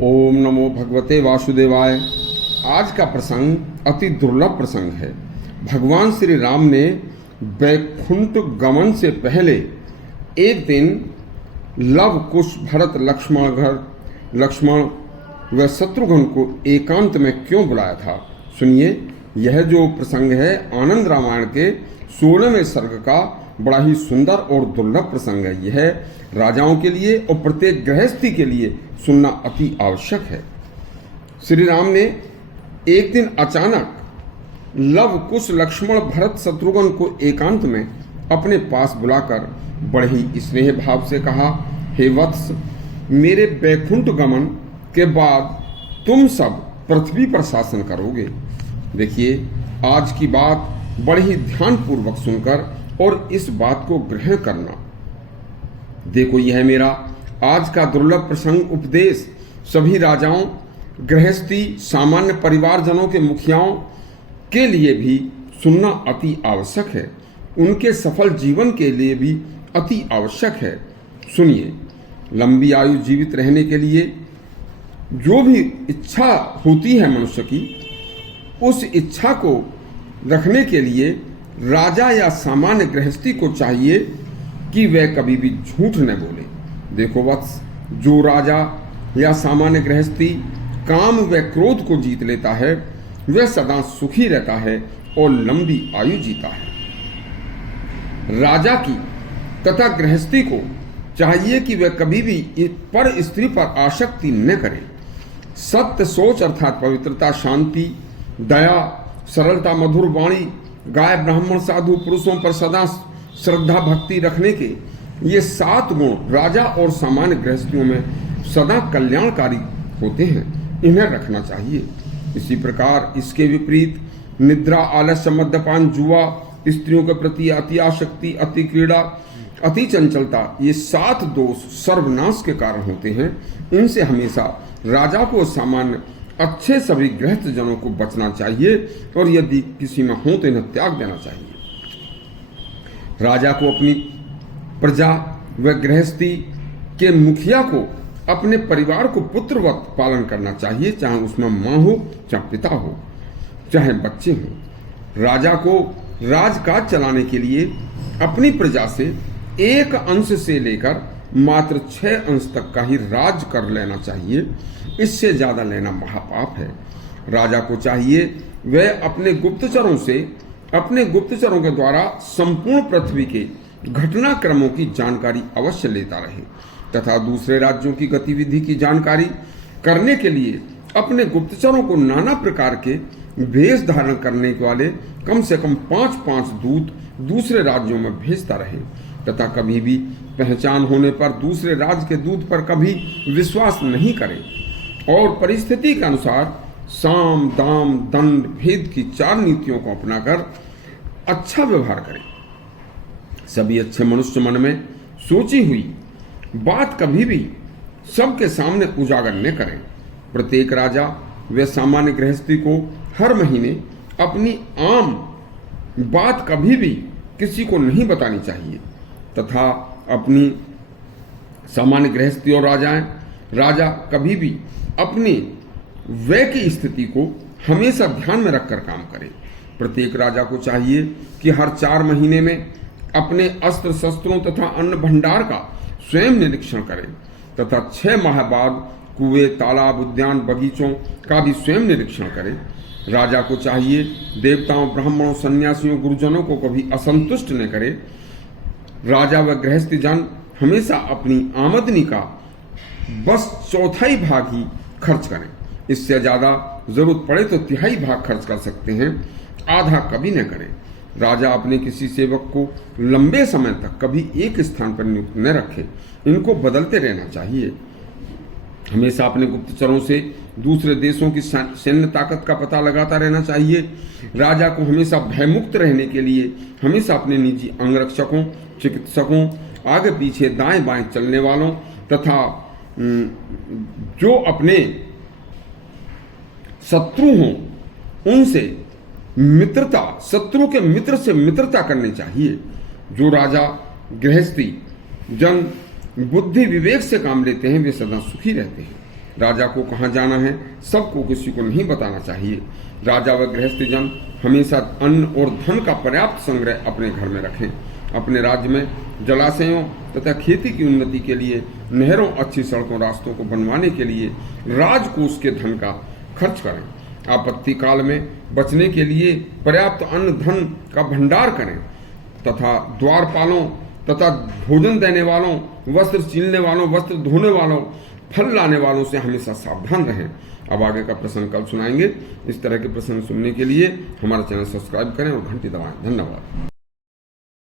ओम नमो भगवते वासुदेवाय। आज का प्रसंग अति दुर्लभ प्रसंग है। भगवान श्री राम ने वैकुंठ गमन से पहले एक दिन लव कुश भरत लक्ष्मण व शत्रुघ्न को एकांत में क्यों बुलाया था। सुनिए, यह जो प्रसंग है आनंद रामायण के 16वें सर्ग का बड़ा ही सुंदर और दुर्लभ प्रसंग है। यह राजाओं के लिए और प्रत्येक गृहस्थी के लिए सुनना अति आवश्यक है। श्री राम ने एक दिन अचानक लव कुश लक्ष्मण भरत शत्रुघ्न को एकांत में अपने पास बुलाकर बड़े ही स्नेह भाव से कहा, हे वत्स, मेरे वैकुंठ गमन के बाद तुम सब पृथ्वी पर शासन करोगे। देखिए, आज की बात बड़े ही ध्यानपूर्वक सुनकर और इस बात को ग्रहण करना। देखो, यह मेरा आज का दुर्लभ प्रसंग उपदेश सभी राजाओं, गृहस्थी, सामान्य परिवारजनों के मुखियाओं के लिए भी सुनना अति आवश्यक है। उनके सफल जीवन के लिए भी अति आवश्यक है। सुनिए, लंबी आयु जीवित रहने के लिए जो भी इच्छा होती है मनुष्य की, उस इच्छा को रखने के लिए राजा या सामान्य गृहस्थी को चाहिए कि वह कभी भी झूठ न बोले। देखो वत्स, जो राजा या सामान्य गृहस्थी काम व क्रोध को जीत लेता है वह सदा सुखी रहता है और लंबी आयु जीता है। राजा की तथा गृहस्थी को चाहिए कि वह कभी भी पर स्त्री पर आसक्ति न करे। सत्य सोच अर्थात पवित्रता, शांति, दया, सरलता, मधुर वाणी, गाय, ब्राह्मण, साधु पुरुषों पर सदा श्रद्धा भक्ति रखने के ये 7 गुण राजा और सामान्य गृहस्थियों में सदा कल्याणकारी होते हैं। इन्हें रखना चाहिए। इसी प्रकार इसके विपरीत निद्रा, आलस्य, मद्यपान, जुआ, स्त्रियों के प्रति अति आसक्ति, अति क्रीड़ा, अति चंचलता, ये 7 दोष सर्वनाश के कारण होते हैं। इनसे हमेशा राजा को सामान्य अच्छे सभी गृहस्थ जनों को बचना चाहिए और यदि किसी में हो तो इन्हें त्याग देना चाहिए। राजा को अपनी प्रजा व गृहस्थी के मुखिया को अपने परिवार को पुत्रवत पालन करना चाहिए, चाहे उसमें माँ हो, चाहे पिता हो, चाहे बच्चे हों। राजा को राजकाज चलाने के लिए अपनी प्रजा से 1 अंश से लेकर मात्र 6 अंश तक का ही राज कर लेना चाहिए। इससे ज्यादा लेना महापाप है। राजा को चाहिए वह अपने गुप्तचरों के द्वारा संपूर्ण पृथ्वी के घटनाक्रमों की जानकारी अवश्य लेता रहे तथा दूसरे राज्यों की गतिविधि की जानकारी करने के लिए अपने गुप्तचरों को नाना प्रकार के वेश धारण करने वाले कम से कम 5-5 दूत दूसरे राज्यों में भेजता रहे तथा कभी भी पहचान होने पर दूसरे राज्य के दूत पर कभी विश्वास नहीं करे और परिस्थिति के अनुसार साम, दाम, दंड, भेद की 4 नीतियों को अपनाकर अच्छा व्यवहार करे। सभी अच्छे मनुष्य मन में सोची हुई बात कभी भी सबके सामने उजागर न करें। प्रत्येक राजा व सामान्य गृहस्थी को हर महीने अपनी आम बात कभी भी किसी को नहीं बतानी चाहिए तथा अपनी सामान्य गृहस्थी और राजा कभी भी अपनी व्यय की स्थिति को हमेशा ध्यान में रखकर काम करे। प्रत्येक राजा को चाहिए कि हर 4 महीने में अपने अस्त्र शस्त्रों तथा अन्न भंडार का स्वयं निरीक्षण करे तथा 6 माह बाद कुएं, तालाब, उद्यान, बगीचों का भी स्वयं निरीक्षण करे। राजा को चाहिए देवताओं, ब्राह्मणों, सन्यासियों, गुरुजनों को कभी असंतुष्ट न करे। राजा व गृहस्थी जन हमेशा अपनी आमदनी का बस 1/4 भाग ही खर्च करें। इससे ज्यादा जरूरत पड़े तो 1/3 भाग खर्च कर सकते हैं, आधा कभी न करें। राजा अपने किसी सेवक को लंबे समय तक कभी एक स्थान पर नियुक्त न रखे, इनको बदलते रहना चाहिए। हमेशा अपने गुप्तचरों से दूसरे देशों की सैन्य ताकत का पता लगाता रहना चाहिए। राजा को हमेशा भयमुक्त रहने के लिए हमेशा अपने निजी अंगरक्षकों, चिकित्सकों, आगे पीछे दाएं बाएं चलने वालों तथा जो अपने शत्रु हों उनसे मित्रता, शत्रु के मित्र से मित्रता करनी चाहिए। जो राजा गृहस्थी जन बुद्धि विवेक से काम लेते हैं वे सदा सुखी रहते हैं। राजा को कहाँ जाना है सबको किसी को नहीं बताना चाहिए। राजा व गृहस्थ जन हमेशा अन्न और धन का पर्याप्त संग्रह अपने घर में रखें। अपने राज्य में जलाशयों तथा खेती की उन्नति के लिए, नहरों, अच्छी सड़कों, रास्तों को बनवाने के लिए राजकोष के धन का खर्च करें। आपत्ति काल में बचने के लिए पर्याप्त अन्न धन का भंडार करें तथा द्वारपालों तथा भोजन देने वालों, वस्त्र सीलने वालों, वस्त्र धोने वालों, फल लाने वालों से हमेशा सावधान रहें। अब आगे का प्रसंग कल सुनाएंगे। इस तरह के प्रसंग सुनने के लिए हमारा चैनल सब्सक्राइब करें और घंटी दबाएं। धन्यवाद।